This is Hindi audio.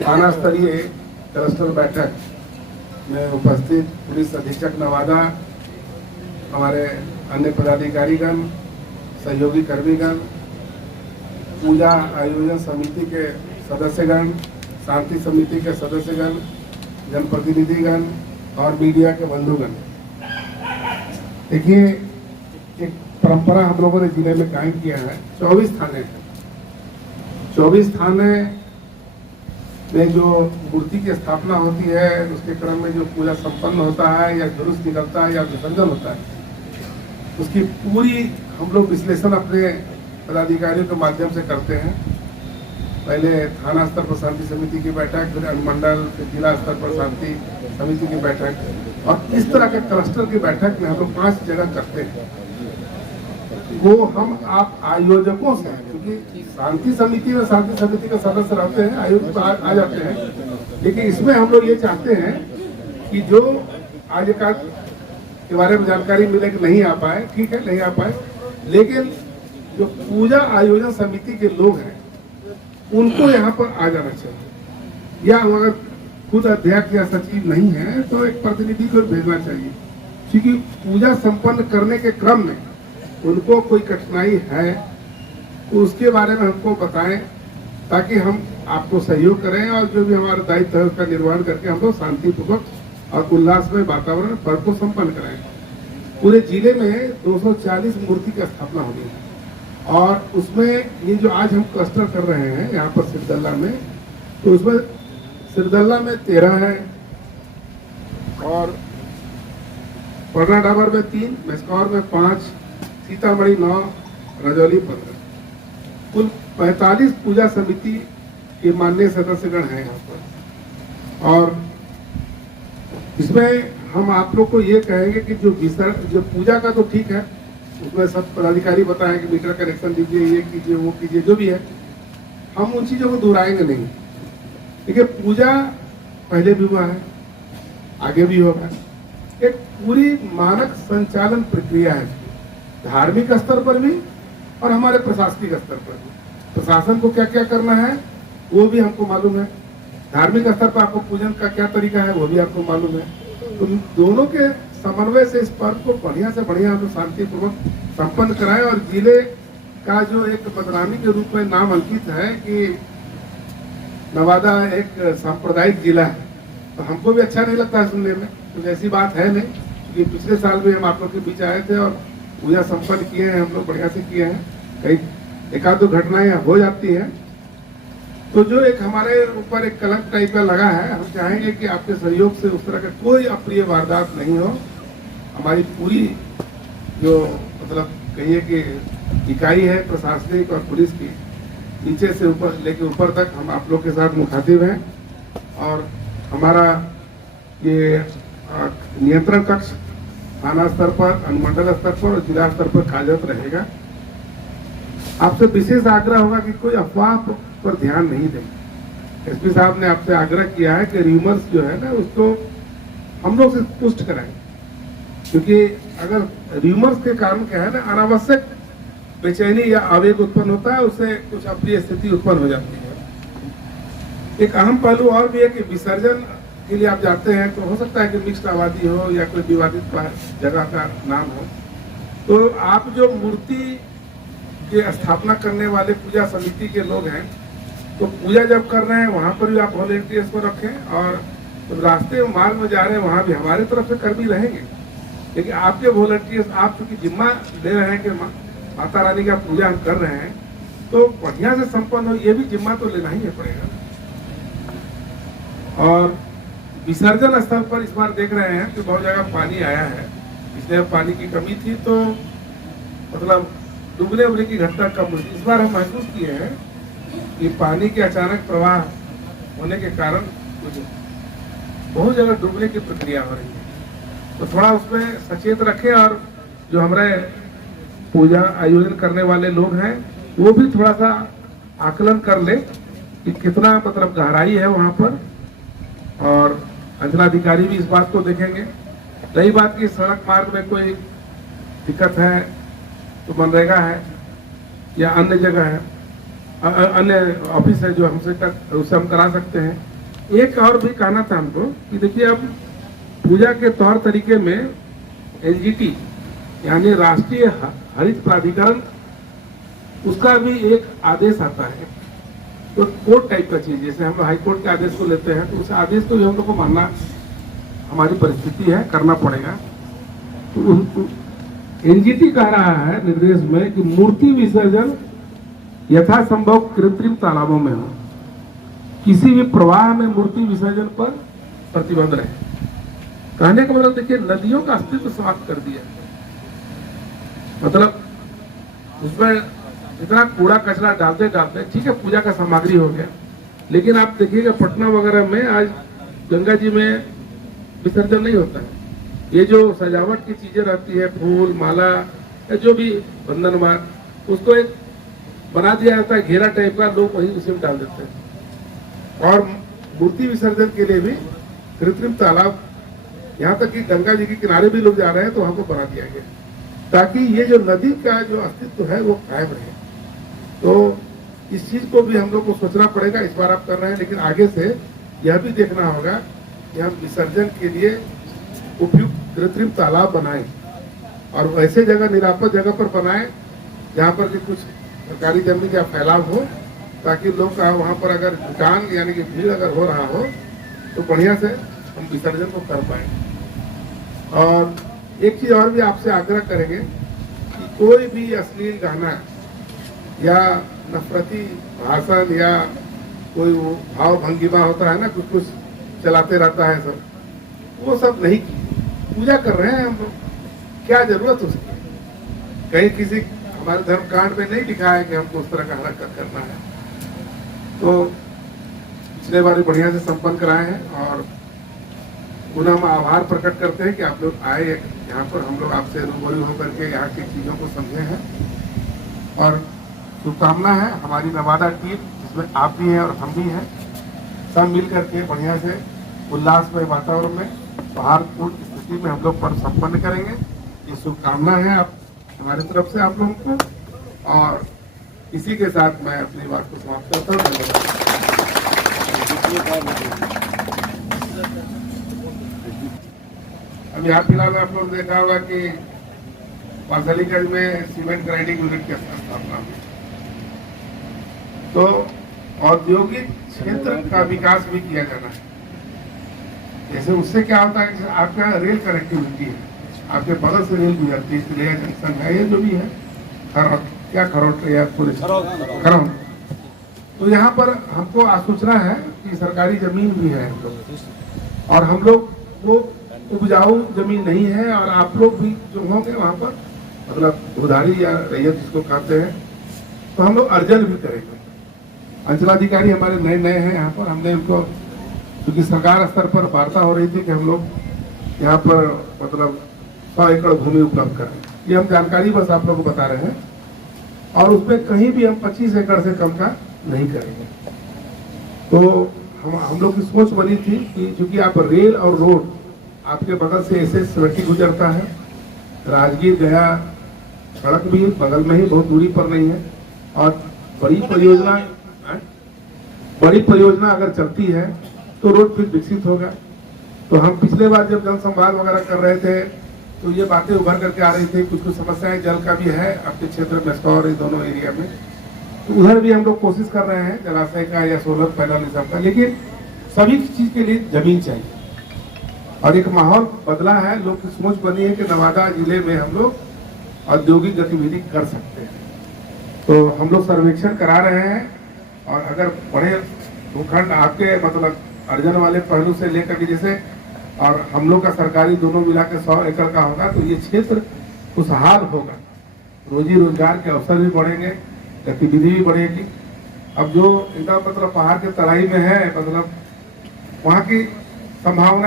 थाना स्तरीय क्लस्टर बैठक में उपस्थित पुलिस अधीक्षक नवादा, हमारे अन्य पदाधिकारीगण, सहयोगी कर्मीगण, पूजा आयोजन समिति के सदस्यगण, शांति समिति के सदस्यगण, जनप्रतिनिधिगण और मीडिया के बंधुगण, देखिए एक परंपरा हम लोगों ने जिले में कायम किया है। 24 थाने हैं। 24 थाने में जो मूर्ति की स्थापना होती है, उसके क्रम में जो पूजा संपन्न होता है या जुलूस निकलता है या विसर्जन होता है, उसकी पूरी हम लोग विश्लेषण अपने पदाधिकारियों के माध्यम से करते हैं। पहले थाना स्तर पर शांति समिति की बैठक, फिर अनुमंडल, फिर जिला स्तर पर शांति समिति की बैठक, और इस तरह के क्लस्टर की बैठक में हम लोग 5 जगह करते हैं। वो हम आप आयोजकों से, क्योंकि शांति समिति में शांति समिति के सदस्य रहते हैं, आयोजक आ जाते हैं, लेकिन इसमें हम लोग ये चाहते हैं कि जो आज का के बारे में जानकारी मिले कि नहीं आ पाए, ठीक है नहीं आ पाए, लेकिन जो पूजा आयोजन समिति के लोग हैं उनको यहाँ पर आ जाना चाहिए, या अगर खुद अध्यक्ष या सचिव नहीं है तो एक प्रतिनिधि को भेजना चाहिए, क्योंकि पूजा संपन्न करने के क्रम में उनको कोई कठिनाई है तो उसके बारे में हमको बताएं, ताकि हम आपको सहयोग करें और जो भी हमारा दायित्व है उसका निर्वहन करके हम लोग शांतिपूर्वक और उल्लासमय वातावरण पर्व को संपन्न कराएं। पूरे जिले में 240 मूर्ति की स्थापना होगी, और उसमें ये जो आज हम क्लस्टर कर रहे हैं यहाँ पर सिरदल्ला में, तो उसमें सिरदल्ला में 13 है, और पटना डाबर में 3, मेस्कौर में 5, सीतामढ़ी 9, रजौली 15, कुल 45 पूजा समिति के माननीय सदस्यगण हैं यहाँ पर। और इसमें हम आप लोग को ये कहेंगे कि जो पूजा का तो ठीक है, उसमें सब पदाधिकारी बताएं कि मीटर कनेक्शन दीजिए, ये कीजिए, वो कीजिए, जो भी है, हम उन चीज़ों को दोहराएंगे नहीं। देखिए पूजा पहले भी हुआ है, आगे भी होगा, एक पूरी मानक संचालन प्रक्रिया है, धार्मिक स्तर पर भी और हमारे प्रशासनिक स्तर पर भी। प्रशासन को क्या क्या करना है वो भी हमको मालूम है, धार्मिक स्तर पर आपको पूजन का क्या तरीका है वो भी आपको मालूम है। तो दोनों के समन्वय से इस पर्व को बढ़िया से बढ़िया हम शांतिपूर्वक संपन्न कराएं, और जिले का जो एक बदनामी के रूप में नाम अंकित है कि नवादा एक सांप्रदायिक जिला है, तो हमको भी अच्छा नहीं लगता है सुनने में। कुछ ऐसी बात है नहीं, क्योंकि पिछले साल भी हम आप लोग के बीच आए थे और पूजा संपन्न किए हैं, हम लोग बढ़िया से किए हैं। कई एकाध 2 घटनाएं हो जाती हैं, तो जो एक हमारे ऊपर एक कलंक टाइप का लगा है, हम चाहेंगे कि आपके सहयोग से उस तरह का कोई अप्रिय वारदात नहीं हो। हमारी पूरी जो मतलब कहिए कि इकाई है प्रशासनिक और पुलिस की, नीचे से ऊपर लेके ऊपर तक हम आप लोग के साथ मुखातिब हैं, और हमारा ये नियंत्रण कक्ष थाना स्तर पर, अनुमंडल स्तर पर और जिला स्तर पर कार्यरत रहेगा। आपसे विशेष आग्रह होगा कि कोई अफवाह पर ध्यान नहीं दें। एसपी साहब ने आपसे आग्रह किया है कि र्यूमर्स जो है ना उसको हम लोग से पुष्ट कराएं, क्योंकि अगर र्यूमर्स के कारण क्या है ना, अनावश्यक बेचैनी या आवेग उत्पन्न होता है, उससे कुछ अप्रिय स्थिति उत्पन्न हो जाती है। एक अहम पहलू और भी है कि विसर्जन के लिए आप जाते हैं तो हो सकता है कि मिक्स्ड आबादी हो या कोई विवादित जगह का नाम हो, तो आप जो मूर्ति की स्थापना करने वाले पूजा समिति के लोग हैं, तो पूजा जब कर रहे हैं वहाँ पर भी आप वॉलेंटियर्स को रखें, और तो रास्ते मार्ग में जा रहे हैं वहाँ भी हमारे तरफ से कर्मी रहेंगे, लेकिन आपके वॉलेंटियर्स, आप चूंकि जिम्मा ले रहे हैं कि माता रानी का पूजा हम कर रहे हैं तो बढ़िया से संपन्न हो, ये भी जिम्मा तो लेना ही पड़ेगा। और विसर्जन स्थल पर इस बार देख रहे हैं कि बहुत जगह पानी आया है, इसलिए पानी की कमी थी तो मतलब डूबने उबने की घटना कम हुई। इस बार हम महसूस किए हैं कि पानी के अचानक प्रवाह होने के कारण कुछ बहुत जगह डूबने की प्रक्रिया हो रही है, तो थोड़ा उसमें सचेत रखें, और जो हमारे पूजा आयोजन करने वाले लोग हैं वो भी थोड़ा सा आकलन कर ले कि कितना मतलब गहराई है वहाँ पर, और अंचलाधिकारी भी इस बात को देखेंगे। रही बात की सड़क मार्ग में कोई दिक्कत है तो मनरेगा है या अन्य जगह है, अन्य ऑफिस है जो हमसे उससे हम करा सकते हैं, एक और भी कहना था हमको कि देखिए अब पूजा के तौर तरीके में एनजीटी यानी राष्ट्रीय हरित प्राधिकरण उसका भी एक आदेश आता है, तो कोर्ट टाइप का चीज, जैसे हम हाई कोर्ट के आदेश को लेते हैं तो उस आदेश को भी हम लोग को मानना हमारी परिस्थिति है, करना पड़ेगा। तो एनजीटी कह रहा है निर्देश में कि मूर्ति विसर्जन यथासंभव कृत्रिम तालाबों में हो, किसी भी प्रवाह में मूर्ति विसर्जन पर प्रतिबंध रहे। कहने का मतलब देखिए नदियों का अस्तित्व समाप्त कर दिया, मतलब उसमें इतना कूड़ा कचरा डालते डालते, ठीक है पूजा का सामग्री हो गया, लेकिन आप देखिएगा पटना वगैरह में आज गंगा जी में विसर्जन नहीं होता है। ये जो सजावट की चीजें रहती है, फूल माला या जो भी बंधनवार, उसको एक बना दिया जाता है घेरा टाइप का, लोग वहीं उसी में डाल देते हैं। और मूर्ति विसर्जन के लिए भी कृत्रिम तालाब, यहाँ तक कि गंगा जी के किनारे भी लोग जा रहे हैं तो वहां को बना दिया गया ताकि ये जो नदी का जो अस्तित्व है वो कायम रहे। तो इस चीज को भी हम लोग को सोचना पड़ेगा। इस बार आप कर रहे हैं, लेकिन आगे से यह भी देखना होगा कि हम विसर्जन के लिए उपयुक्त कृत्रिम तालाब बनाएं और वैसे जगह निरापद जगह पर बनाएं जहाँ पर कि कुछ सरकारी जमीन का फैलाव हो, ताकि लोग का वहाँ पर अगर जुटान यानी कि भीड़ अगर हो रहा हो तो बढ़िया से हम विसर्जन को कर पाए। और एक चीज और भी आपसे आग्रह करेंगे कि कोई भी अश्लील गाना या नफरती भाषण या कोई वो भाव भंगिमा होता है ना, कुछ कुछ चलाते रहता है सब, वो सब नहीं कीजिए। पूजा कर रहे हैं हम लोग, क्या जरूरत उसकी? कहीं किसी हमारे धर्म कांड में नहीं लिखा है कि हमको उस तरह का हरकत करना है। तो पिछले बार बढ़िया से संपन्न कराए हैं और पुनः हम आभार प्रकट करते हैं कि आप लोग आए यहाँ पर, हम लोग आपसे रूबरू होकर के यहाँ की चीज़ों को समझे हैं। और शुभकामना है हमारी नवादा टीम, जिसमें आप भी हैं और हम भी हैं, सब मिल करके बढ़िया से उल्लासमय वातावरण में सौहार्दपूर्ण स्थिति में हम लोग पर्व संपन्न करेंगे। ये शुभकामना है आप हमारी तरफ से आप लोगों को। और इसी के साथ मैं अपनी बात को समाप्त करता हूँ। अब यहाँ फिलहाल आप लोग देखा होगा कि वारसलीगंज में सीमेंट ग्राइंडिंग यूनिट की स्थापना हुई, तो औद्योगिक क्षेत्र का विकास भी किया जाना है। जैसे उससे क्या होता है कि आपका रेल कनेक्टिविटी है, आपके बगल से रेल गुजरती है, इसलिए जंक्शन है, ये जो भी है खरोट या खरौट, तो यहाँ पर हमको आसूचना है कि सरकारी जमीन भी है हम लोग, और हम लोग वो उपजाऊ जमीन नहीं है, और आप लोग भी जो होंगे वहाँ पर मतलब उधारी या रैयत जिसको कहते हैं, तो हम लोग अर्जन भी करेंगे। अंचलाधिकारी हमारे नए नए हैं यहाँ पर, हमने उनको क्योंकि सरकार स्तर पर वार्ता हो रही थी कि हम लोग यहाँ पर मतलब 100 एकड़ भूमि उपलब्ध करें, ये हम जानकारी बस आप लोग को बता रहे हैं। और उसमें कहीं भी हम 25 एकड़ से कम का नहीं करेंगे। तो हम लोग की सोच बनी थी कि चूंकि आप रेल और रोड आपके बगल से ऐसे सड़क गुजरता है, राजगीर गया सड़क भी बगल में ही, बहुत दूरी पर नहीं है, और बड़ी परियोजना अगर चलती है तो रोड फिर विकसित होगा। तो हम पिछले बार जब जनसंवाद वगैरह कर रहे थे तो ये बातें उभर करके आ रही थी, कुछ कुछ समस्याएं जल का भी है आपके क्षेत्र में, और दोनों एरिया में, तो उधर भी हम लोग कोशिश कर रहे हैं जलाशय का या सोलर पैनल इस सब का, लेकिन सभी चीज के लिए जमीन चाहिए। और एक माहौल बदला है, लोग की सोच बनी है कि नवादा जिले में हम लोग औद्योगिक गतिविधि कर सकते हैं। तो हम लोग सर्वेक्षण करा रहे हैं, और अगर बड़े भूखंड आपके मतलब अर्जन वाले पहलू से लेकर के जैसे, और हम लोग का सरकारी दोनों मिला के 100 एकड़ का होगा, तो ये क्षेत्र खुशहाल होगा, रोजी रोजगार के अवसर भी बढ़ेंगे, गतिविधि भी बढ़ेगी। अब जो इनका मतलब पहाड़ के तराई में है, मतलब वहाँ की संभावनाएं